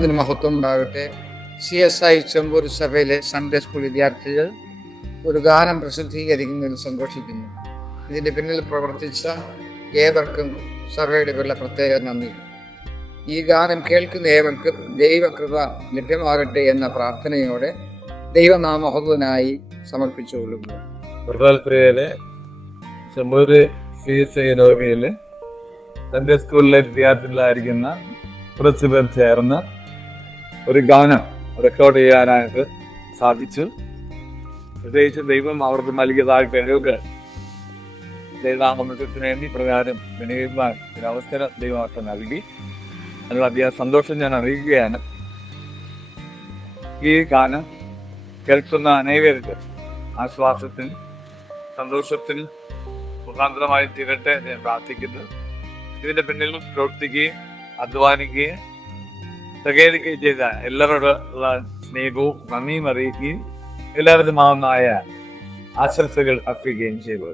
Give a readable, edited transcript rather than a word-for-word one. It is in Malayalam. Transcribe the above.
നാമത്തിന് മഹത്വം ഉണ്ടാകട്ടെ. CSI ചെമ്പൂർ സഭയിലെ സൺഡേ സ്കൂൾ വിദ്യാർത്ഥികൾ ഒരു ഗാനം പ്രസിദ്ധീകരിക്കുന്നതിൽ സന്തോഷിക്കുന്നു. ഇതിൻ്റെ പിന്നിൽ പ്രവർത്തിച്ച ഏവർക്കും സഭയുടെ പേരിലുള്ള പ്രത്യേക നന്ദി. ഈ ഗാനം കേൾക്കുന്ന ഏവർക്കും ദൈവകൃപ ലഭ്യമാകട്ടെ എന്ന പ്രാർത്ഥനയോടെ ദൈവനാമഹത്വനായി സമർപ്പിച്ചുകൊള്ളുന്നു. പ്രധാനപ്രിയയിലെ ചെമ്പൂർ CSI നോവിയില് സൺഡേ സ്കൂളിലെ വിദ്യാർത്ഥികളായിരിക്കുന്ന കുറച്ച് പേർ ചേർന്ന് ഒരു ഗാനം റെക്കോർഡ് ചെയ്യാനായിട്ട് സാധിച്ചു. പ്രത്യേകിച്ച് ദൈവം അവർക്ക് നൽകിയതായ കഴിവുകൾ ദൈവാമൃതത്തിന് വേണ്ടി പ്രകാരം വിനിയോഗിക്കാൻ ഒരു അവസരം ദൈവം നൽകി. അതിനുള്ള അധികം സന്തോഷം ഞാൻ അറിയിക്കുകയാണ്. ഈ ഗാനം കേൾക്കുന്ന അനേകർക്ക് ആശ്വാസത്തിന് സന്തോഷത്തിന് മുഖാന്തരമായി തീരട്ടെ ഞാൻ പ്രാർത്ഥിക്കുന്നു. ഇതിന്റെ പിന്നിൽ പ്രവർത്തിക്കുകയും അധ്വാനിക്കുകയും സഹകരിക്കുകയും ചെയ്ത എല്ലാവരോടുള്ള സ്നേഹവും നന്ദിയും അറിയിക്കുകയും എല്ലാവരുമാവുന്നതായ ആശംസകൾ അർപ്പിക്കുകയും ചെയ്തു.